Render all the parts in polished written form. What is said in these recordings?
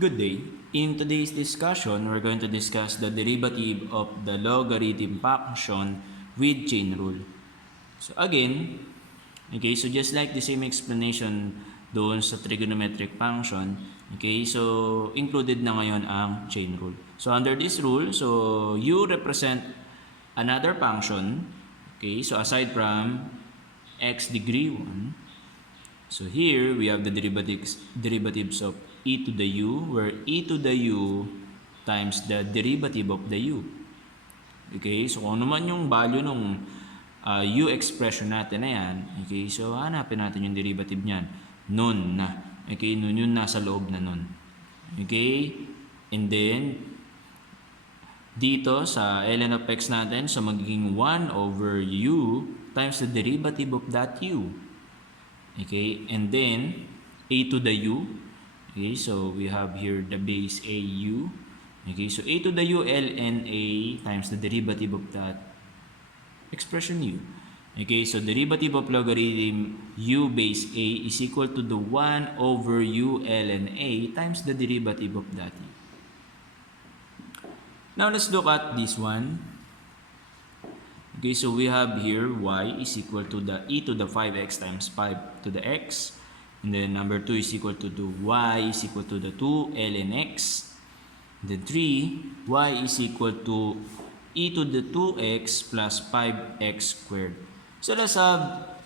Good day. In today's discussion, we're going to discuss the derivative of the logarithm function with chain rule. So again, okay, so just like the same explanation doon sa trigonometric function, okay, so included na ngayon ang chain rule. So under this rule, so you represent another function, okay, so aside from x degree 1, so here we have the derivatives of e to the u, where e to the u times the derivative of the u. Okay, so kung ano man yung value nung u expression natin na yan, okay, so hanapin natin yung derivative niyan. Nun na. Okay, nun yun nasa loob na nun. Okay, and then dito sa ln of x natin, so magiging 1 over u times the derivative of that u. Okay, and then a to the u. Okay, so we have here the base au. Okay, so a to the u ln a times the derivative of that expression u. Okay, so derivative of logarithm u base a is equal to the 1 over u ln a times the derivative of that u. Now let's look at this one. Okay, so we have here y is equal to the e to the 5x times 5 to the x. And then number 2 is equal to the y is equal to the 2 ln x. Then 3, y is equal to e to the 2x plus 5x squared. So let's have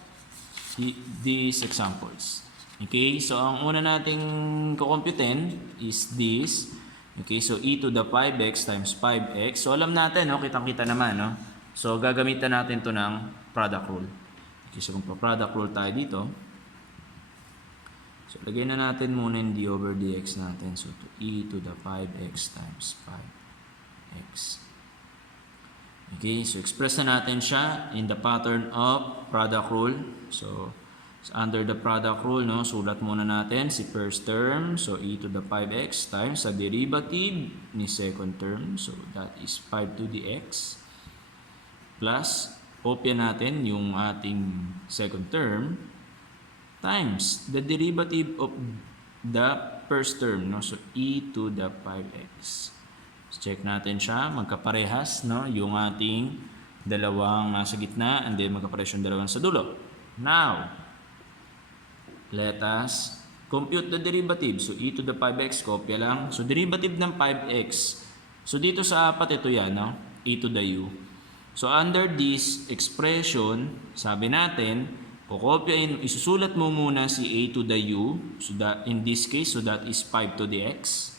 these examples. Okay, so ang una nating kukumputin is this. Okay, so e to the 5x times 5x. So alam natin, no, kitang-kita naman, no? So gagamitan natin to ng product rule. Okay, so kung pa-product rule tayo dito, so lagay na natin muna yung d over dx natin. So to e to the 5x times 5x. Okay, so express na natin siya in the pattern of product rule. So under the product rule, no, sulat muna natin si first term. So e to the 5x times sa derivative ni second term. So that is 5 to the x. Plus, kopya natin yung ating second term times the derivative of the first term, no? So e to the 5x. So check natin siya, magkaparehas, no, yung ating dalawang nasa gitna, and then magkaparehas yung dalawang sa dulo. Now, let us compute the derivative. So e to the 5x, kopya lang. So derivative ng 5x. So dito sa apat, ito yan, no? E to the u. So under this expression, sabi natin, kukopyain, isusulat mo muna si a to the u, so that in this case, so that is 5 to the x.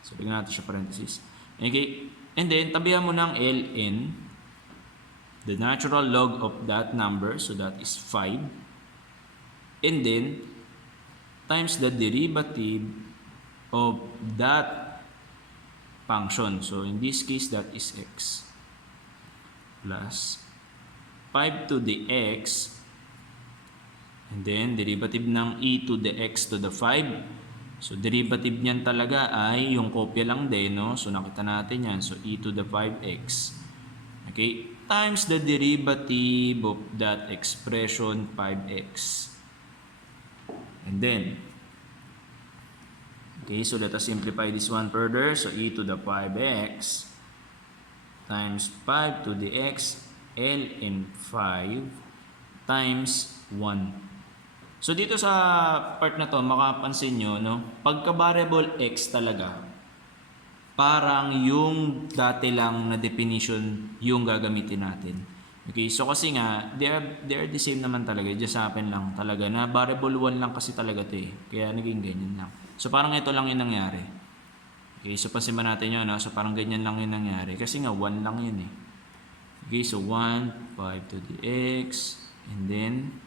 So bigyan natin siya parenthesis. Okay, and then tabihan mo ng ln, the natural log of that number, so that is 5. And then times the derivative of that function. So in this case, that is x plus 5 to the x, and then derivative ng e to the x to the 5. So derivative niyan talaga ay yung kopya lang din, no? So nakita natin yan. So e to the 5x. Okay, times the derivative of that expression 5x. And then okay, so let us simplify this one further. So e to the 5x times 5 to the x ln 5 times 1. So dito sa part na to, makapansin nyo, no, pagka variable x talaga, parang yung dati lang na definition yung gagamitin natin. Okay, so kasi nga, they are the same naman talaga. Just happen lang talaga na variable 1 lang kasi talaga to eh. Kaya naging ganyan lang. So parang ito lang yung nangyari. Okay, so pansin ba natin yun, no? So parang ganyan lang yung nangyari. Kasi nga 1 lang yun eh. Okay, so 1, 5 to the x, and then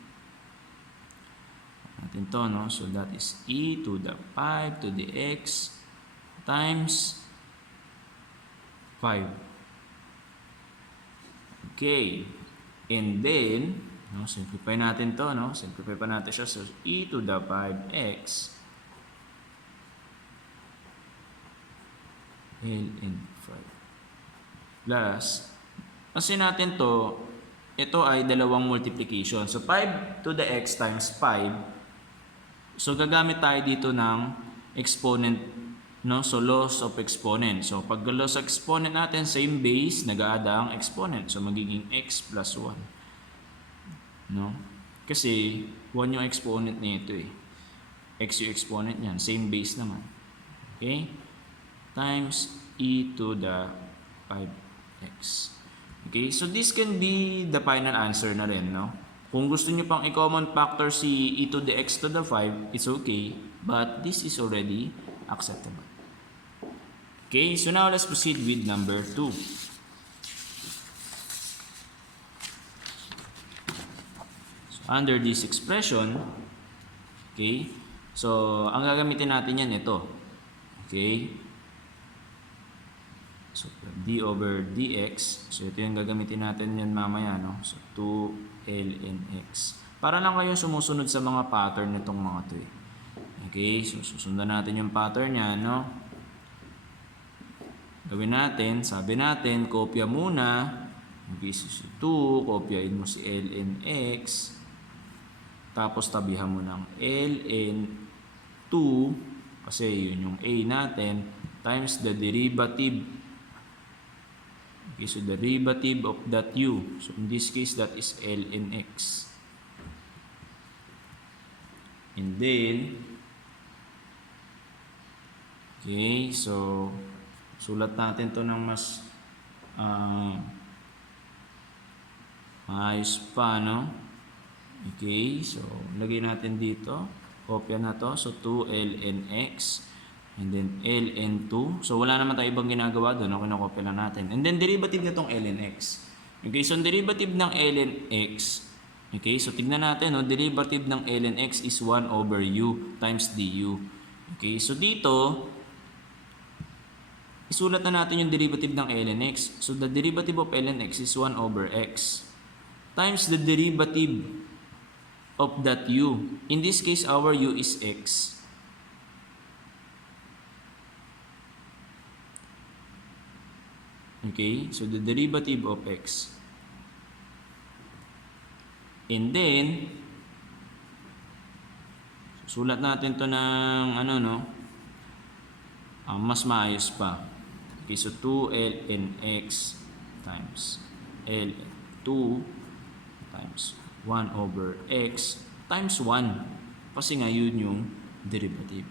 natin to, no? So that is e to the 5 to the x times 5. Okay, and then no, simplify natin to, no? Simplify pa natin siya. So e to the 5x ln 5 plus, kasi natin to, ito ay dalawang multiplication. So 5 to the x times 5, So gagamit tayo dito ng exponent, no? So loss of exponent. So pag loss of exponent natin, same base, nag-a-add ang exponent. So magiging x plus 1. No? Kasi 1 yung exponent nito eh. X yung exponent niyan, same base naman. Okay? Times e to the 5x. Okay? So this can be the final answer na rin, no? Kung gusto niyo pang i-common factor si e to the x to the 5, it's okay. But this is already acceptable. Okay? So now let's proceed with number 2. So under this expression, okay? So ang gagamitin natin yan ito. Okay? So d over dx. So ito yung gagamitin natin yan mamaya, no? So 2 ln x. Para lang kayo sumusunod sa mga pattern nitong mga to eh. Okay? So susundan natin yung pattern niya, no? Gawin natin, sabi natin, kopya muna. Okay, so 2, kopyain mo si ln x. Tapos tabihan mo ng ln 2 kasi yun yung a natin times the derivative. Okay, so derivative of that u. So in this case, that is ln x. And then, okay, so sulat natin to ng mas ayos pa, no? Okay, so lagay natin dito. Kopya na to. So 2 ln x. And then ln 2. So wala naman tayo ibang ginagawa doon. No? Kinokopya lang natin. And then derivative na tong ln x. Okay, so derivative ng ln x. Okay, so tignan natin. No? Derivative ng ln x is 1 over u times du. Okay, so dito, isulat na natin yung derivative ng ln x. So the derivative of ln x is 1 over x times the derivative of that u. In this case, our u is x. Okay, so the derivative of x. And then, sulat natin to ng ano, no? Mas maayos pa. Okay, so 2 ln x times ln 2 times 1 over x times 1. Kasi nga yun yung derivative.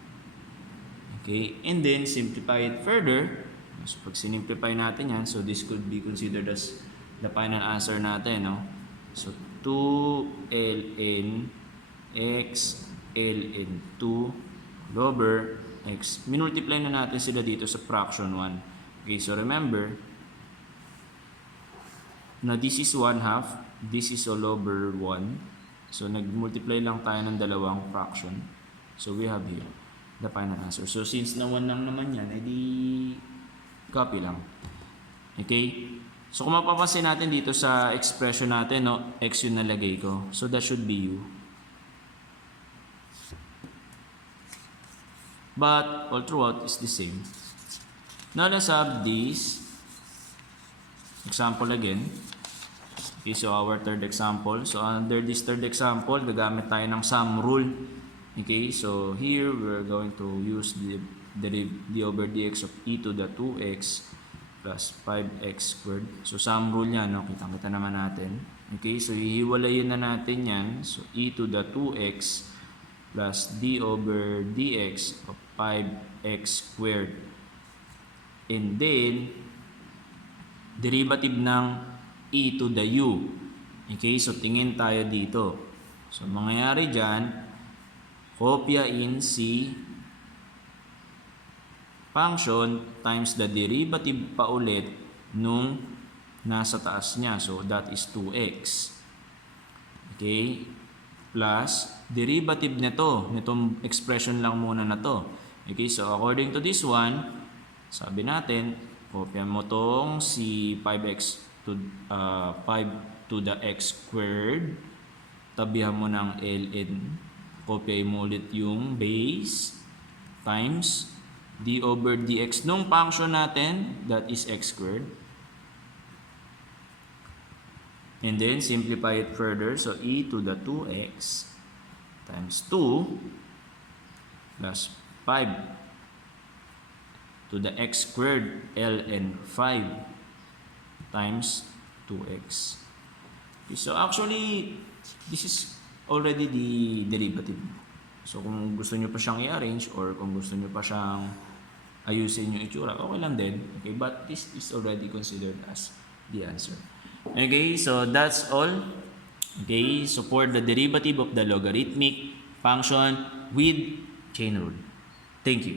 Okay, and then simplify it further. So pag sinimplify natin yan, so this could be considered as the final answer natin, no? So 2 ln x ln 2 over x. Minultiply na natin sila dito sa fraction 1. Okay, so remember na this is 1/2, this is all over 1. So nag-multiply lang tayo ng dalawang fraction. So we have here the final answer. So since na 1 lang naman yan, edi copy lang. Okay? So kung mapapansin natin dito sa expression natin, no, x yung nalagay ko. So that should be u. But all throughout is the same. Now let's have this example again. Okay, so our third example. So under this third example, gagamit tayo ng sum rule. Okay, so here we're going to use the d over dx of e to the 2x plus 5x squared. So sum rule yan, no? Kitang-kita naman natin. Okay, so hihiwalayin na natin yan. So e to the 2x plus d over dx of 5x squared. And then, derivative ng e to the u. Okay, so tingin tayo dito. So mangyayari dyan, kopya in si function times the derivative pa ulit nung nasa taas niya. So that is 2x. Okay, plus derivative nitong expression lang muna na to. Okay, so according to this one, sabi natin, kopya mo tong si 5x to 5 to the x squared. Tabihan mo ng ln. Kopya mo ulit yung base times d over dx nung function natin, that is x squared. And then simplify it further. So e to the 2x times 2 plus 5 to the x squared ln 5 times 2x. Okay, so actually, this is already the derivative. So kung gusto nyo pa siyang i-arrange or kung gusto nyo pa siyang ayusin yung itsura, okay lang din. Okay, but this is already considered as the answer. Okay, so that's all. Okay, so for the derivative of the logarithmic function with chain rule. Thank you.